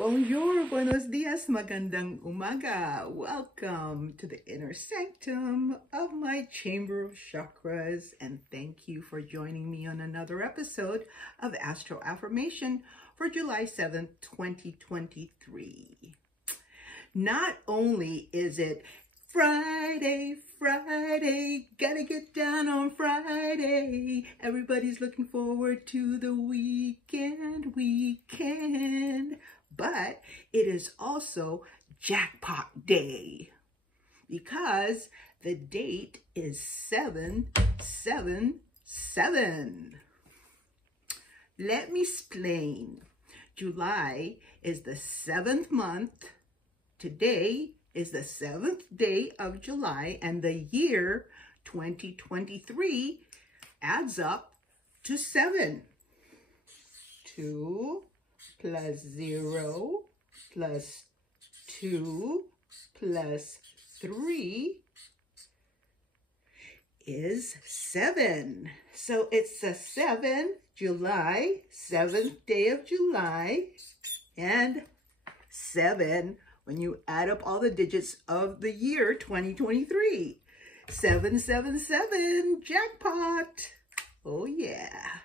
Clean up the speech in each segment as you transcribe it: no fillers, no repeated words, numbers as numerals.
Bonjour, buenos dias, magandang umaga. Welcome to the inner sanctum of my chamber of chakras, and thank you for joining me on another episode of Astro Affirmation for July 7th, 2023. Not only is it Friday, gotta get down on Friday. Everybody's looking forward to the weekend. But it is also jackpot day because the date is 777. Let me explain. July is the 7th month. Today is the 7th day of July, and the year 2023 adds up to 7. 2 plus 0 plus 2 plus 3 is 7. So it's the 7th day of July, and 7 when you add up all the digits of the year 2023. 777, jackpot. Oh yeah.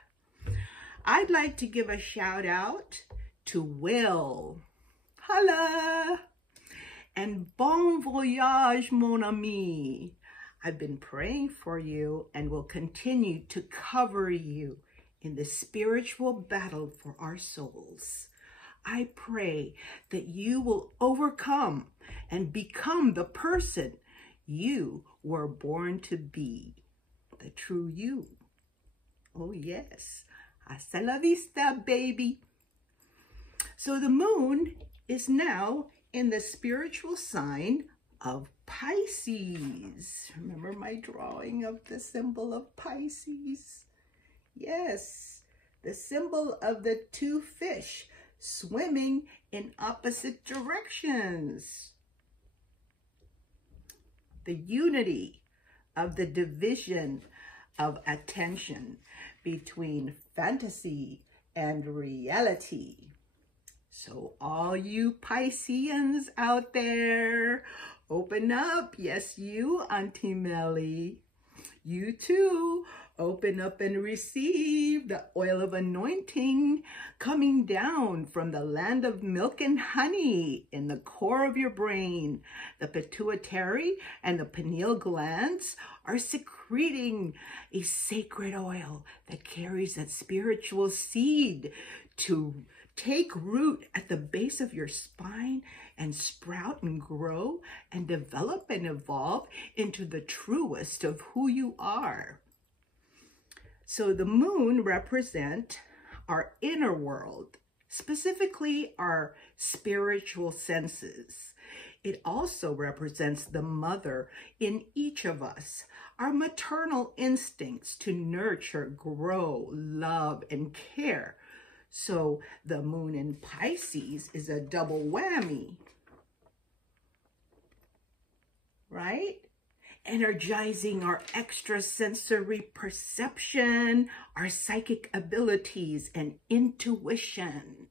I'd like to give a shout out to Will. Holla! And bon voyage, mon ami. I've been praying for you and will continue to cover you in the spiritual battle for our souls. I pray that you will overcome and become the person you were born to be, the true you. Oh yes, hasta la vista, baby. So the moon is now in the spiritual sign of Pisces. Remember my drawing of the symbol of Pisces? Yes, the symbol of the two fish swimming in opposite directions. The unity of the division of attention between fantasy and reality. So all you Pisceans out there, open up. Yes, you, Auntie Melly. You too, open up and receive the oil of anointing coming down from the land of milk and honey in the core of your brain. The pituitary and the pineal glands are secreting a sacred oil that carries that spiritual seed to take root at the base of your spine and sprout and grow and develop and evolve into the truest of who you are. So the moon represents our inner world, specifically our spiritual senses. It also represents the mother in each of us, our maternal instincts to nurture, grow, love, and care. So the moon in Pisces is a double whammy, right? Energizing our extrasensory perception, our psychic abilities, and intuition.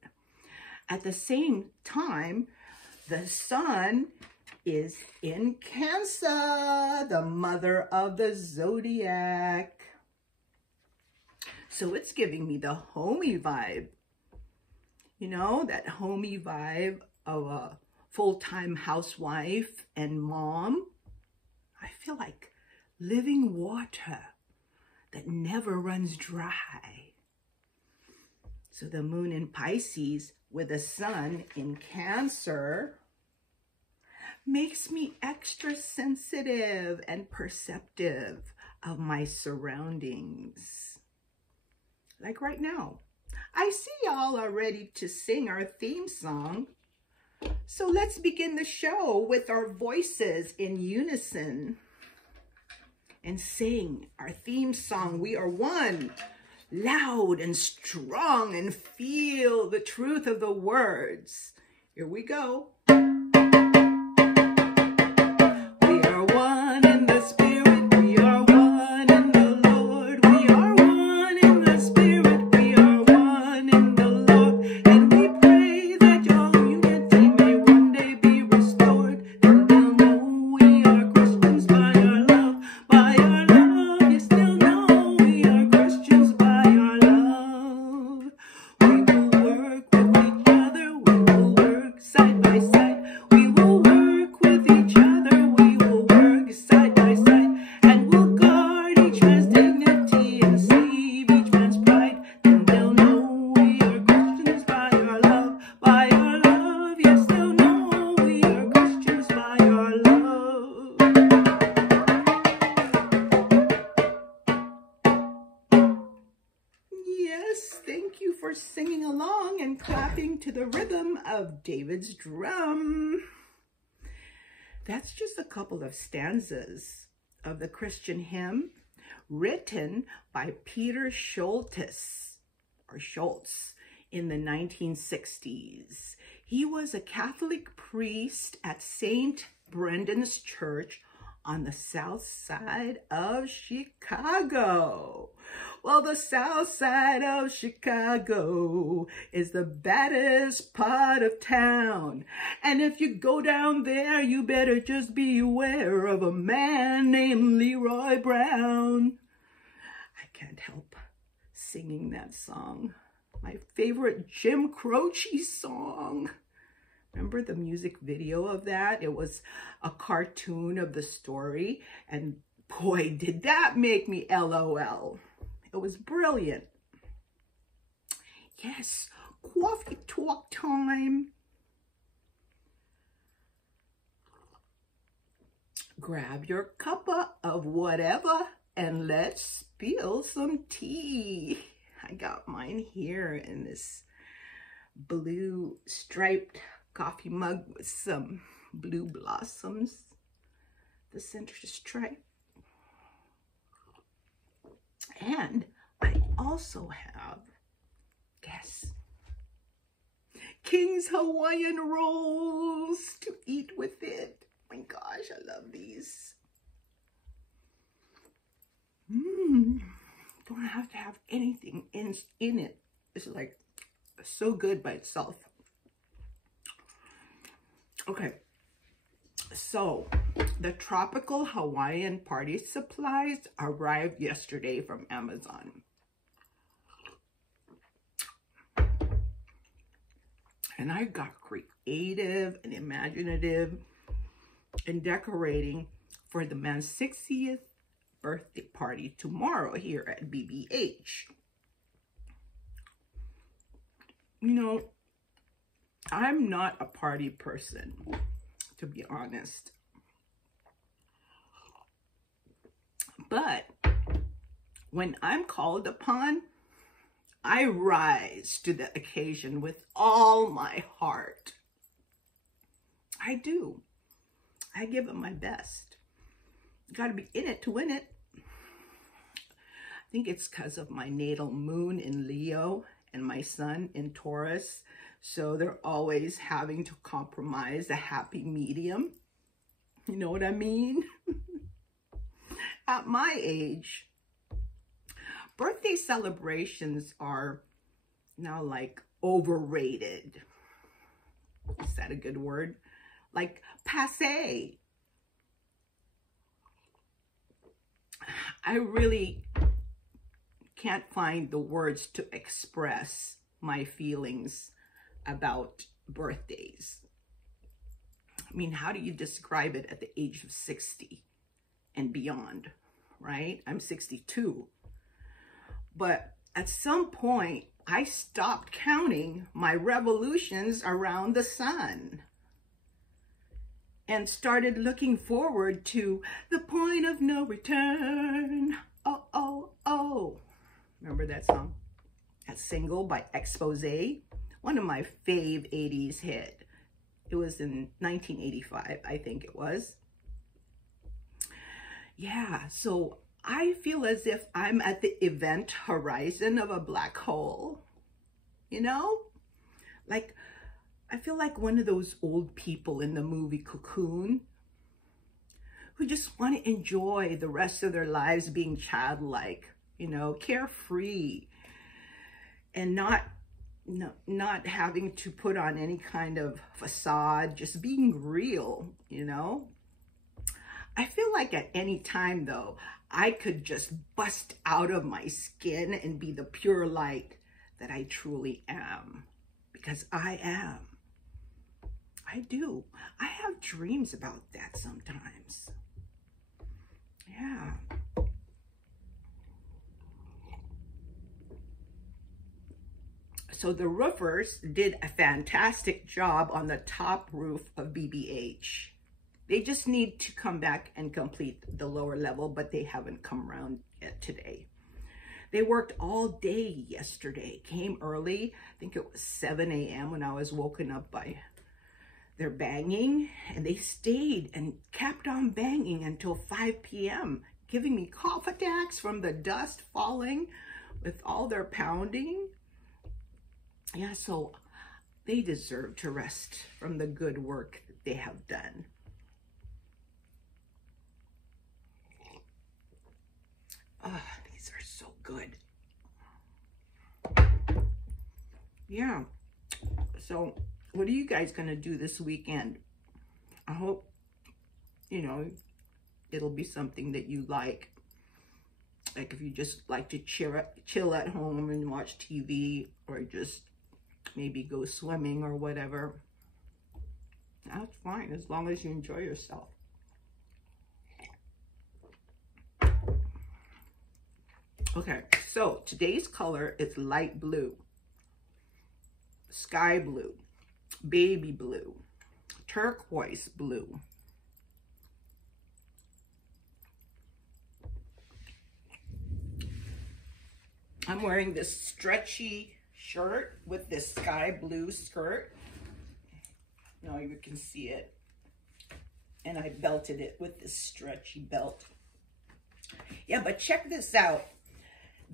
At the same time, the sun is in Cancer, the mother of the zodiac. So it's giving me the homey vibe. You know, that homey vibe of a full-time housewife and mom. I feel like living water that never runs dry. So the moon in Pisces with the sun in Cancer makes me extra sensitive and perceptive of my surroundings. Like right now, I see y'all are ready to sing our theme song. So let's begin the show with our voices in unison and sing our theme song. We are one, loud and strong, and feel the truth of the words. Here we go. We are one in the spirit. We are one in the Lord. We are one in the spirit. We are one in the Lord. And we pray that all you to the rhythm of David's drum. That's just a couple of stanzas of the Christian hymn written by Peter Schultz in the 1960s. He was a Catholic priest at St. Brendan's Church on the south side of Chicago. Well, the south side of Chicago is the baddest part of town. And if you go down there, you better just be aware of a man named Leroy Brown. I can't help singing that song. My favorite Jim Croce song. Remember the music video of that? It was a cartoon of the story, and boy, did that make me LOL. It was brilliant. Yes, coffee talk time. Grab your cuppa of whatever and let's spill some tea. I got mine here in this blue striped coffee mug with some blue blossoms, the center stripe. And I also have, guess, King's Hawaiian rolls to eat with it. Oh my gosh, I love these. Don't have to have anything in it. It's like so good by itself. Okay, so the tropical Hawaiian party supplies arrived yesterday from Amazon. And I got creative and imaginative in decorating for the man's 60th birthday party tomorrow here at BBH. You know, I'm not a party person, to be honest. But when I'm called upon, I rise to the occasion with all my heart. I do. I give it my best. You gotta be in it to win it. I think it's because of my natal moon in Leo and my sun in Taurus. So they're always having to compromise a happy medium. You know what I mean? At my age, birthday celebrations are now like overrated. Is that a good word? Like passé. I really can't find the words to express my feelings about birthdays. I mean, how do you describe it at the age of 60 and beyond, right? I'm 62. But at some point, I stopped counting my revolutions around the sun and started looking forward to the point of no return. Oh, oh, oh. Remember that song? That single by Expose? One of my fave 80s hit. It was in 1985, I think it was. Yeah, so I feel as if I'm at the event horizon of a black hole. You know? Like, I feel like one of those old people in the movie Cocoon who just want to enjoy the rest of their lives being childlike, you know, carefree, and not having to put on any kind of facade, just being real, you know? I feel like at any time, though, I could just bust out of my skin and be the pure light that I truly am. Because I am. I do. I have dreams about that sometimes. Yeah. So the roofers did a fantastic job on the top roof of BBH. They just need to come back and complete the lower level, but they haven't come around yet today. They worked all day yesterday, came early. I think it was 7 a.m. when I was woken up by their banging, and they stayed and kept on banging until 5 p.m., giving me cough attacks from the dust falling with all their pounding. Yeah, so they deserve to rest from the good work that they have done. Oh, these are so good. Yeah. So what are you guys going to do this weekend? I hope, you know, it'll be something that you like. Like if you just like to chill at home and watch TV, or just maybe go swimming or whatever. That's fine, as long as you enjoy yourself. Okay, so today's color is light blue, sky blue, baby blue, turquoise blue. I'm wearing this stretchy shirt with this sky blue skirt. Now you can see it. And I belted it with this stretchy belt. Yeah, but check this out.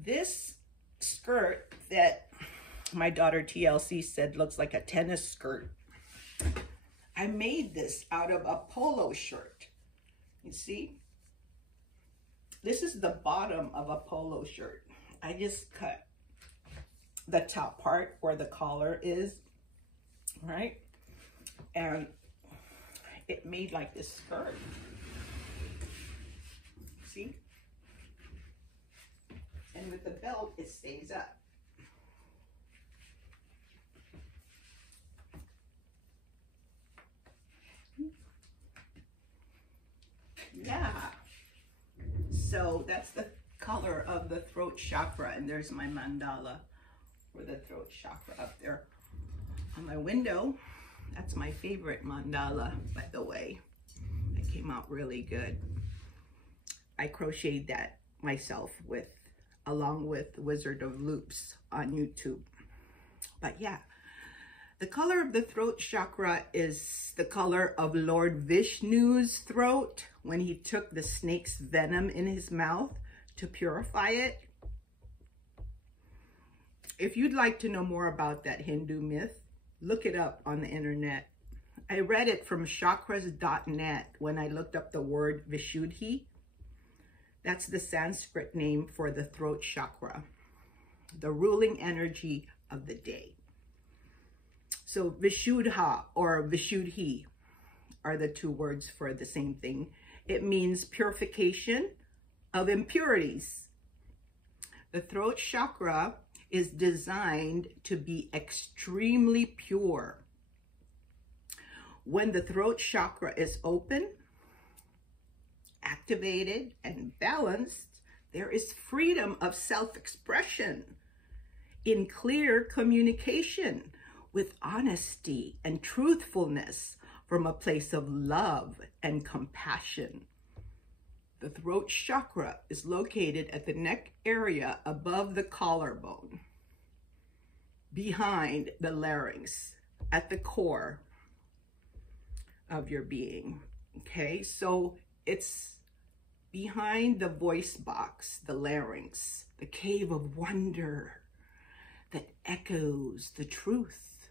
This skirt that my daughter TLC said looks like a tennis skirt. I made this out of a polo shirt. You see? This is the bottom of a polo shirt. I just cut the top part where the collar is, right? And it made like this skirt. See? And with the belt, it stays up. Yeah. So that's the color of the throat chakra, and there's my mandala for the throat chakra up there on my window. That's my favorite mandala, by the way. It came out really good. I crocheted that myself along with Wizard of Loops on YouTube. But yeah, the color of the throat chakra is the color of Lord Vishnu's throat when he took the snake's venom in his mouth to purify it. If you'd like to know more about that Hindu myth, look it up on the internet. I read it from chakras.net when I looked up the word Vishuddhi. That's the Sanskrit name for the throat chakra, the ruling energy of the day. So Vishuddha or Vishuddhi are the two words for the same thing. It means purification of impurities. The throat chakra is designed to be extremely pure. When the throat chakra is open, activated, and balanced, there is freedom of self-expression in clear communication with honesty and truthfulness from a place of love and compassion. The throat chakra is located at the neck area above the collarbone, behind the larynx, at the core of your being. Okay, so it's behind the voice box, the larynx, the cave of wonder that echoes the truth.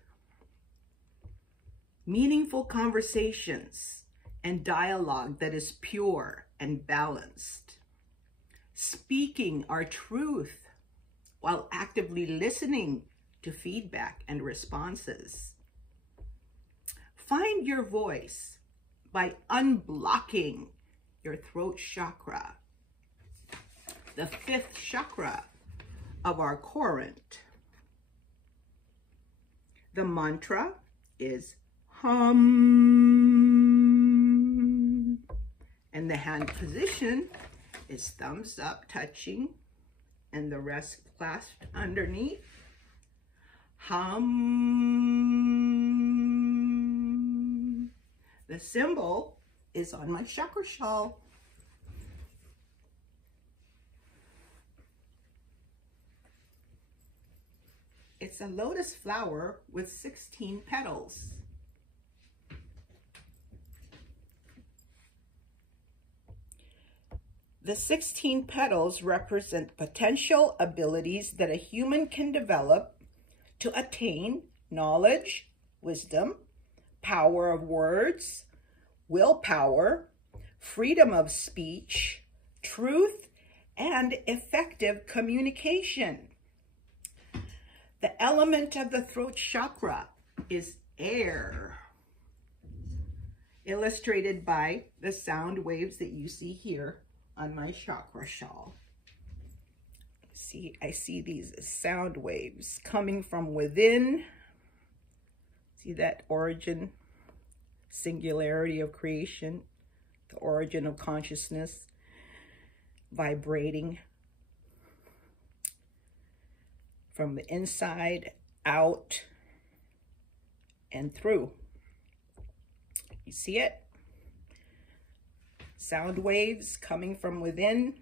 Meaningful conversations and dialogue that is pure and balanced. Speaking our truth while actively listening to feedback and responses. Find your voice by unblocking your throat chakra, the fifth chakra of our quadrant. The mantra is hum, and the hand position is thumbs up touching and the rest clasped underneath. Hum. The symbol is on my chakra shawl. It's a lotus flower with 16 petals. The 16 petals represent potential abilities that a human can develop to attain knowledge, wisdom, power of words, willpower, freedom of speech, truth, and effective communication. The element of the throat chakra is air, illustrated by the sound waves that you see here on my chakra shawl. I see these sound waves coming from within. See that origin, singularity of creation, the origin of consciousness, vibrating from the inside out and through. You see it? Sound waves coming from within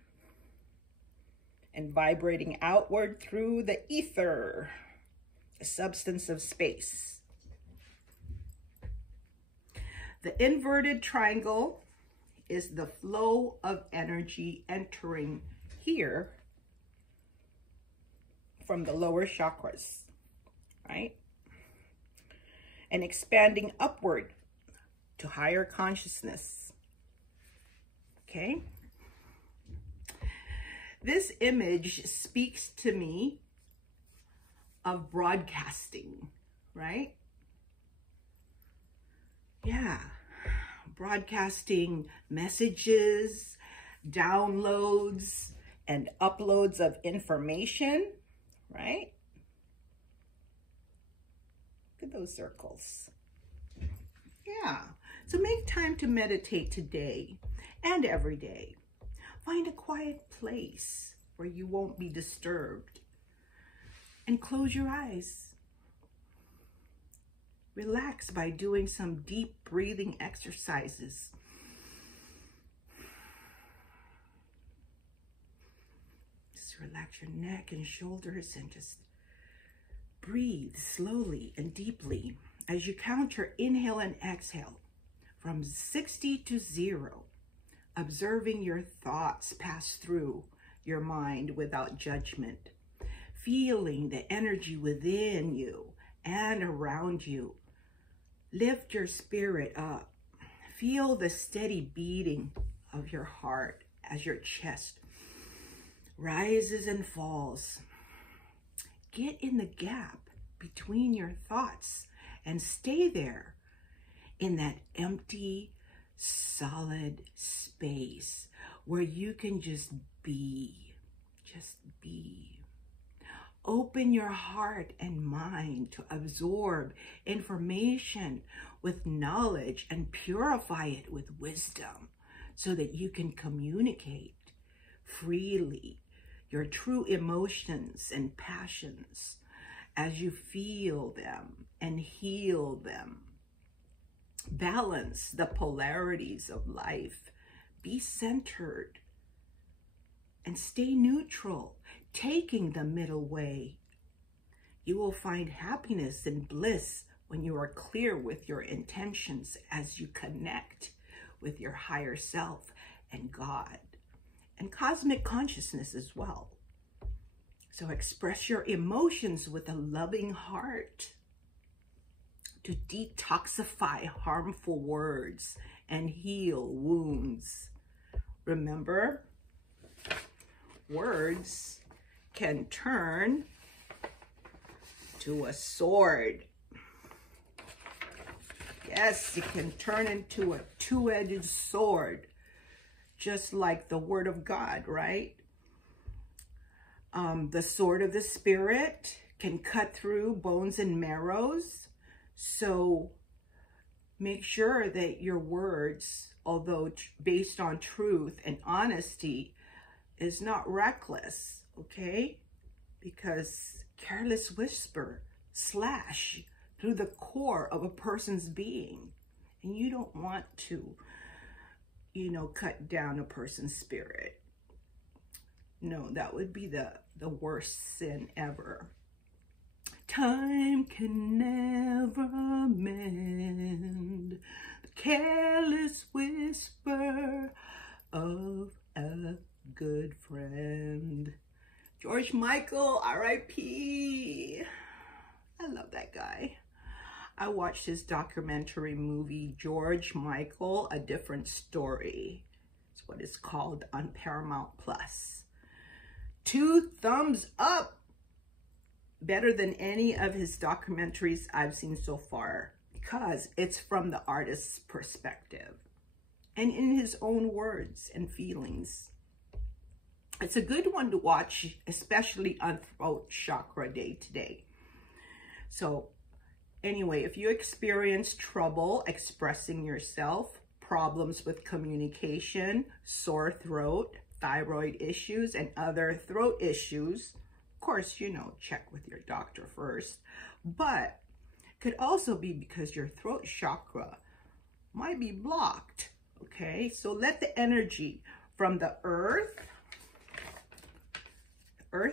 and vibrating outward through the ether, the substance of space. The inverted triangle is the flow of energy entering here from the lower chakras, right? And expanding upward to higher consciousness, okay? This image speaks to me of broadcasting, right? Yeah, broadcasting messages, downloads, and uploads of information, right? Look at those circles. Yeah, so make time to meditate today and every day. Find a quiet place where you won't be disturbed and close your eyes. Relax by doing some deep breathing exercises. Just relax your neck and shoulders and just breathe slowly and deeply as you count your inhale and exhale from 60 to 0. Observing your thoughts pass through your mind without judgment, feeling the energy within you and around you. Lift your spirit up. Feel the steady beating of your heart as your chest rises and falls. Get in the gap between your thoughts and stay there in that empty, solid space where you can just be. Open your heart and mind to absorb information with knowledge and purify it with wisdom so that you can communicate freely your true emotions and passions as you feel them and heal them. Balance the polarities of life. Be centered and stay neutral, taking the middle way. You will find happiness and bliss when you are clear with your intentions as you connect with your higher self and God and cosmic consciousness as well. So express your emotions with a loving heart to detoxify harmful words and heal wounds. Remember, words can turn to a sword. Yes, it can turn into a two-edged sword, just like the word of God, right? The sword of the spirit can cut through bones and marrows. So make sure that your words, although based on truth and honesty, is not reckless, okay? Because careless whisper slash through the core of a person's being. And you don't want to, cut down a person's spirit. No, that would be the worst sin ever. time can never mend the careless whisper of a good friend. George Michael, R.I.P. I love that guy. I watched his documentary movie, George Michael, A Different Story. It's what it's called on Paramount Plus. 2 thumbs up. Better than any of his documentaries I've seen so far, because it's from the artist's perspective and in his own words and feelings. It's a good one to watch, especially on Throat Chakra Day today. So anyway, if you experience trouble expressing yourself, problems with communication, sore throat, thyroid issues, and other throat issues, of course, you know, check with your doctor first. But it could also be because your throat chakra might be blocked, okay? So let the energy from the earth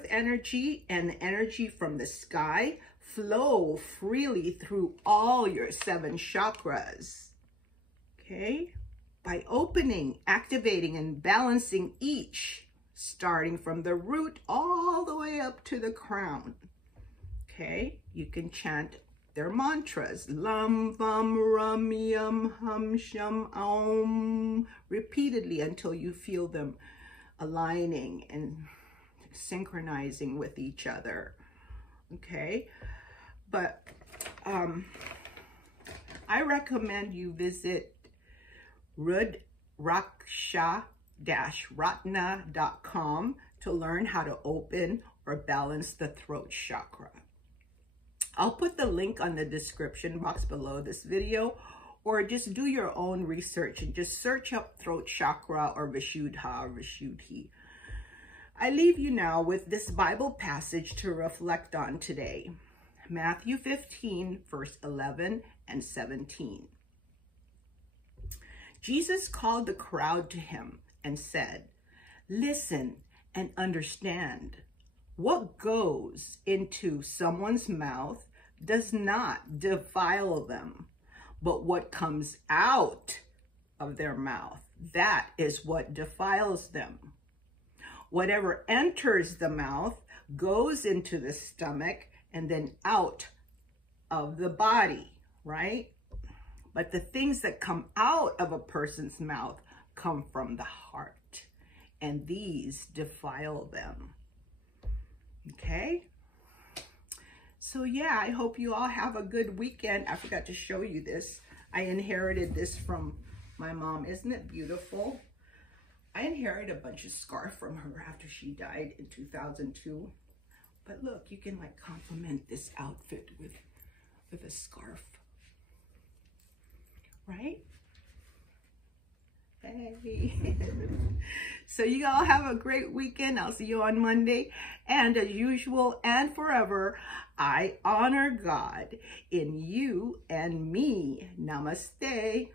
energy and the energy from the sky flow freely through all your 7 chakras, okay? By opening, activating, and balancing each, starting from the root all the way up to the crown, okay? You can chant their mantras, lam, vam, ram, yum, hum, shum, om, repeatedly until you feel them aligning and synchronizing with each other, okay? But I recommend you visit rudraksha-ratna.com to learn how to open or balance the throat chakra. I'll put the link on the description box below this video, or just do your own research and just search up throat chakra or Vishuddha or Vishuddhi. I leave you now with this Bible passage to reflect on today. Matthew 15, verse 11 and 17. Jesus called the crowd to him and said, "Listen and understand. What goes into someone's mouth does not defile them, but what comes out of their mouth, that is what defiles them. Whatever enters the mouth goes into the stomach and then out of the body," right? But the things that come out of a person's mouth come from the heart, and these defile them. Okay? So yeah, I hope you all have a good weekend. I forgot to show you this. I inherited this from my mom. Isn't it beautiful? I inherited a bunch of scarf from her after she died in 2002. But look, you can like complement this outfit with a scarf. Right? Hey. So you all have a great weekend. I'll see you on Monday. And as usual and forever, I honor God in you and me. Namaste.